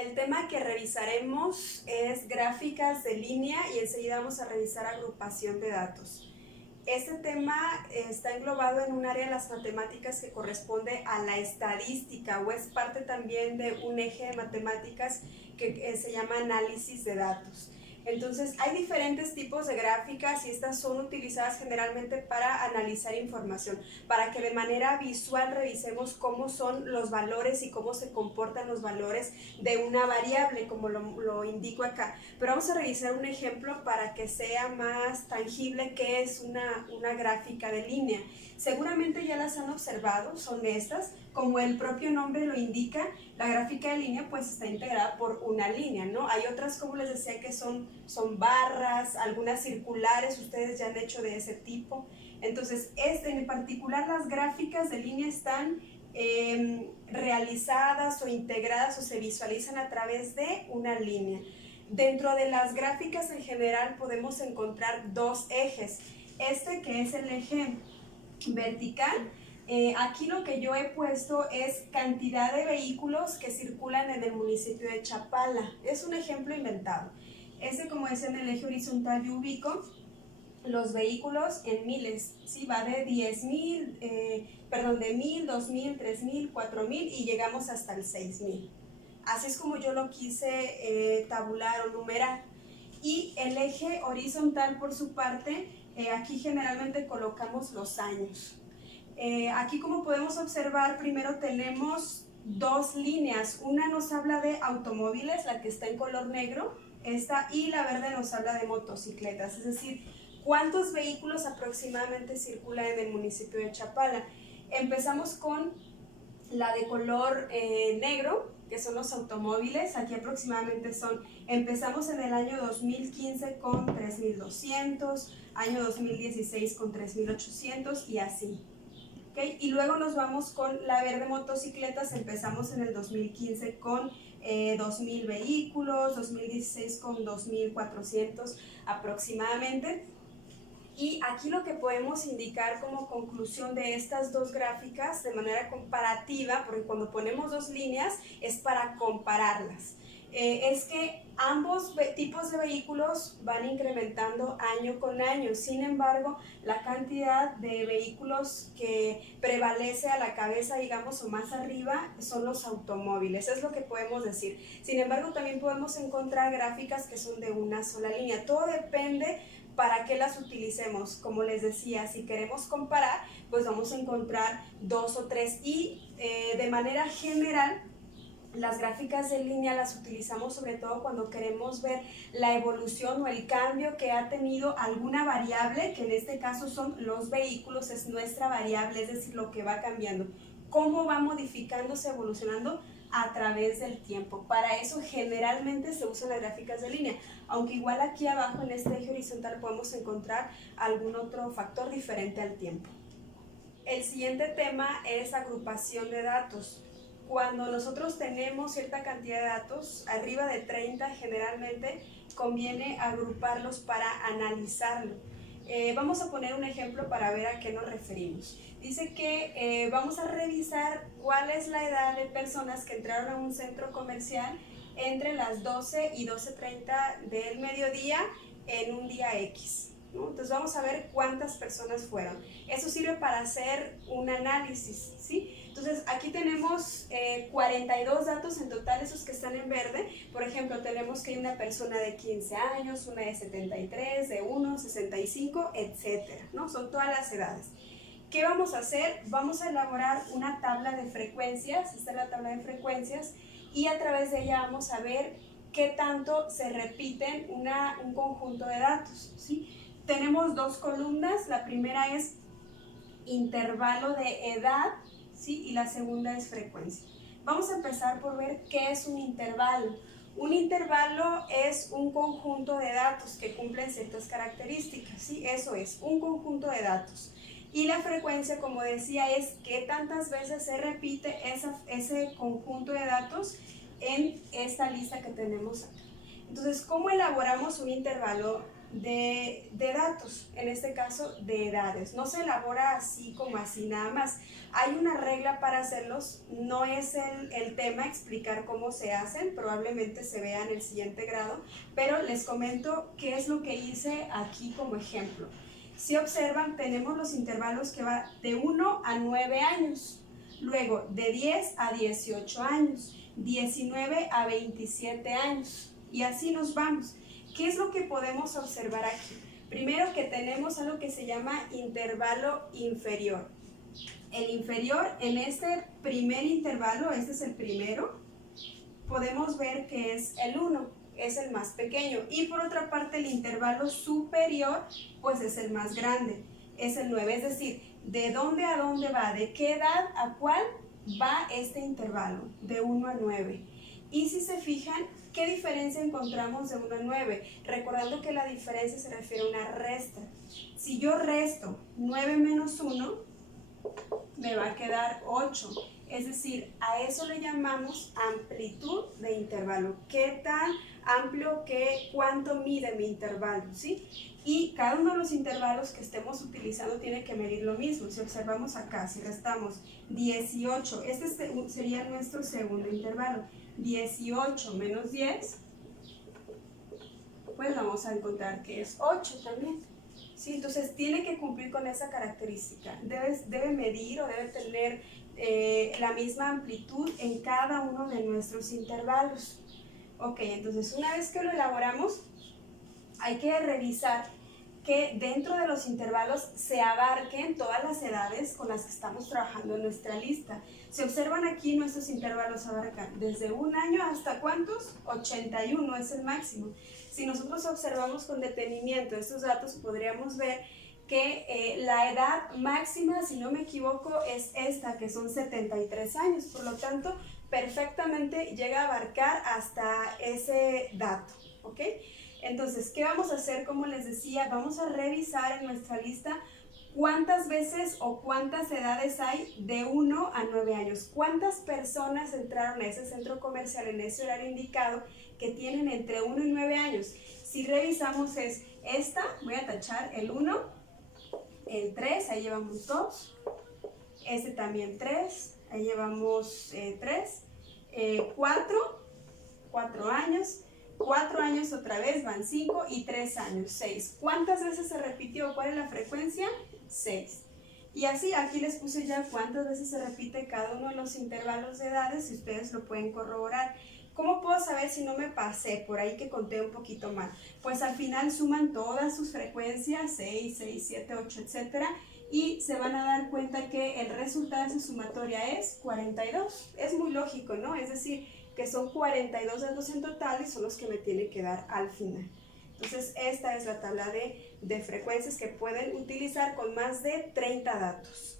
El tema que revisaremos es gráficas de línea y enseguida vamos a revisar agrupación de datos. Este tema está englobado en un área de las matemáticas que corresponde a la estadística o es parte también de un eje de matemáticas que se llama análisis de datos. Entonces, hay diferentes tipos de gráficas y estas son utilizadas generalmente para analizar información, para que de manera visual revisemos cómo son los valores y cómo se comportan los valores de una variable, como lo indico acá. Pero vamos a revisar un ejemplo para que sea más tangible qué es una gráfica de línea. Seguramente ya las han observado, son estas. Como el propio nombre lo indica, la gráfica de línea pues está integrada por una línea, ¿no? Hay otras, como les decía, que son barras, algunas circulares, ustedes ya han hecho de ese tipo. Entonces, en particular las gráficas de línea están realizadas o integradas o se visualizan a través de una línea. Dentro de las gráficas en general podemos encontrar dos ejes. Este que es el eje vertical, aquí lo que yo he puesto es cantidad de vehículos que circulan en el municipio de Chapala. Es un ejemplo inventado. Como es en el eje horizontal, yo ubico los vehículos en miles, ¿sí? Va de 10,000, de 1,000, 2,000, 3,000, 4,000 y llegamos hasta el 6,000. Así es como yo lo quise tabular o numerar. Y el eje horizontal, por su parte, aquí generalmente colocamos los años. Aquí, como podemos observar, primero tenemos dos líneas. Una nos habla de automóviles, la que está en color negro, y la verde nos habla de motocicletas, es decir, cuántos vehículos aproximadamente circulan en el municipio de Chapala. Empezamos con la de color negro, que son los automóviles. Aquí aproximadamente empezamos en el año 2015 con 3,200, año 2016 con 3,800 y así. ¿Okay? Y luego nos vamos con la verde motocicletas, empezamos en el 2015 con 2,000 vehículos, 2016 con 2,400 aproximadamente. Y aquí lo que podemos indicar como conclusión de estas dos gráficas de manera comparativa, porque cuando ponemos dos líneas es para compararlas, es que ambos tipos de vehículos van incrementando año con año. Sin embargo, la cantidad de vehículos que prevalece a la cabeza, digamos, o más arriba, son los automóviles. Es lo que podemos decir. Sin embargo, también podemos encontrar gráficas que son de una sola línea. Todo depende para qué las utilicemos. Como les decía, si queremos comparar, pues vamos a encontrar dos o tres y de manera general las gráficas de línea las utilizamos sobre todo cuando queremos ver la evolución o el cambio que ha tenido alguna variable, que en este caso son los vehículos, es nuestra variable, es decir, lo que va cambiando, cómo va modificándose, evolucionando a través del tiempo. Para eso generalmente se usan las gráficas de línea, aunque igual aquí abajo en este eje horizontal podemos encontrar algún otro factor diferente al tiempo. El siguiente tema es agrupación de datos. Cuando nosotros tenemos cierta cantidad de datos, arriba de 30 generalmente, conviene agruparlos para analizarlo. Vamos a poner un ejemplo para ver a qué nos referimos. Dice que vamos a revisar cuál es la edad de personas que entraron a un centro comercial entre las 12 y 12:30 del mediodía en un día X, ¿no? Entonces vamos a ver cuántas personas fueron. Eso sirve para hacer un análisis, ¿sí? Entonces aquí tenemos 42 datos en total, esos que están en verde. Por ejemplo, tenemos que hay una persona de 15 años, una de 73, de 1, 65, etcétera, ¿no? Son todas las edades. ¿Qué vamos a hacer? Vamos a elaborar una tabla de frecuencias, esta es la tabla de frecuencias, y a través de ella vamos a ver qué tanto se repiten un conjunto de datos, ¿sí? Tenemos dos columnas, la primera es intervalo de edad, ¿sí? Y la segunda es frecuencia. Vamos a empezar por ver qué es un intervalo. Un intervalo es un conjunto de datos que cumplen ciertas características, ¿sí? Eso es, un conjunto de datos. Y la frecuencia, como decía, es qué tantas veces se repite ese conjunto de datos en esta lista que tenemos acá. Entonces, ¿cómo elaboramos un intervalo de datos, en este caso de edades. No se elabora así como así nada más. Hay una regla para hacerlos, no es el tema explicar cómo se hacen, probablemente se vea en el siguiente grado, pero les comento qué es lo que hice aquí como ejemplo. Si observan, tenemos los intervalos que va de 1 a 9 años, luego de 10 a 18 años, 19 a 27 años, y así nos vamos. ¿Qué es lo que podemos observar aquí? Primero que tenemos algo que se llama intervalo inferior. El inferior, en este primer intervalo, este es el primero, podemos ver que es el 1, es el más pequeño. Y por otra parte, el intervalo superior, pues es el más grande, es el 9. Es decir, ¿de dónde a dónde va? ¿De qué edad a cuál va este intervalo? De 1 a 9. Y si se fijan, ¿qué diferencia encontramos de 1 a 9? Recordando que la diferencia se refiere a una resta. Si yo resto 9 menos 1, me va a quedar 8. Es decir, a eso le llamamos amplitud de intervalo. ¿Qué tan amplio, cuánto mide mi intervalo? ¿Sí? Y cada uno de los intervalos que estemos utilizando tiene que medir lo mismo. Si observamos acá, si restamos 18, este sería nuestro segundo intervalo. 18 menos 10, pues vamos a encontrar que es 8 también. ¿Sí? Entonces tiene que cumplir con esa característica. Debe medir o debe tener la misma amplitud en cada uno de nuestros intervalos. Ok, entonces una vez que lo elaboramos, hay que revisar que dentro de los intervalos se abarquen todas las edades con las que estamos trabajando en nuestra lista. Si observan aquí, nuestros intervalos abarcan desde 1 año hasta ¿cuántos? 81 es el máximo. Si nosotros observamos con detenimiento estos datos, podríamos ver que la edad máxima, si no me equivoco, es esta, que son 73 años. Por lo tanto, perfectamente llega a abarcar hasta ese dato, ¿ok? Entonces, ¿qué vamos a hacer? Como les decía, vamos a revisar en nuestra lista cuántas veces o cuántas edades hay de 1 a 9 años. ¿Cuántas personas entraron a ese centro comercial en ese horario indicado que tienen entre 1 y 9 años? Si revisamos es esta, voy a tachar el 1, el 3, ahí llevamos 2, este también 3, ahí llevamos 3, 4 años, 4 años otra vez, van 5 y 3 años, 6. ¿Cuántas veces se repitió? ¿Cuál es la frecuencia? 6. Y así, aquí les puse ya cuántas veces se repite cada uno de los intervalos de edades, si ustedes lo pueden corroborar. ¿Cómo puedo saber si no me pasé por ahí que conté un poquito mal? Pues al final suman todas sus frecuencias, 6, 6, 7, 8, etc. Y se van a dar cuenta que el resultado de esa sumatoria es 42. Es muy lógico, ¿no? Es decir, que son 42 datos en total y son los que me tienen que dar al final. Entonces, esta es la tabla de frecuencias que pueden utilizar con más de 30 datos.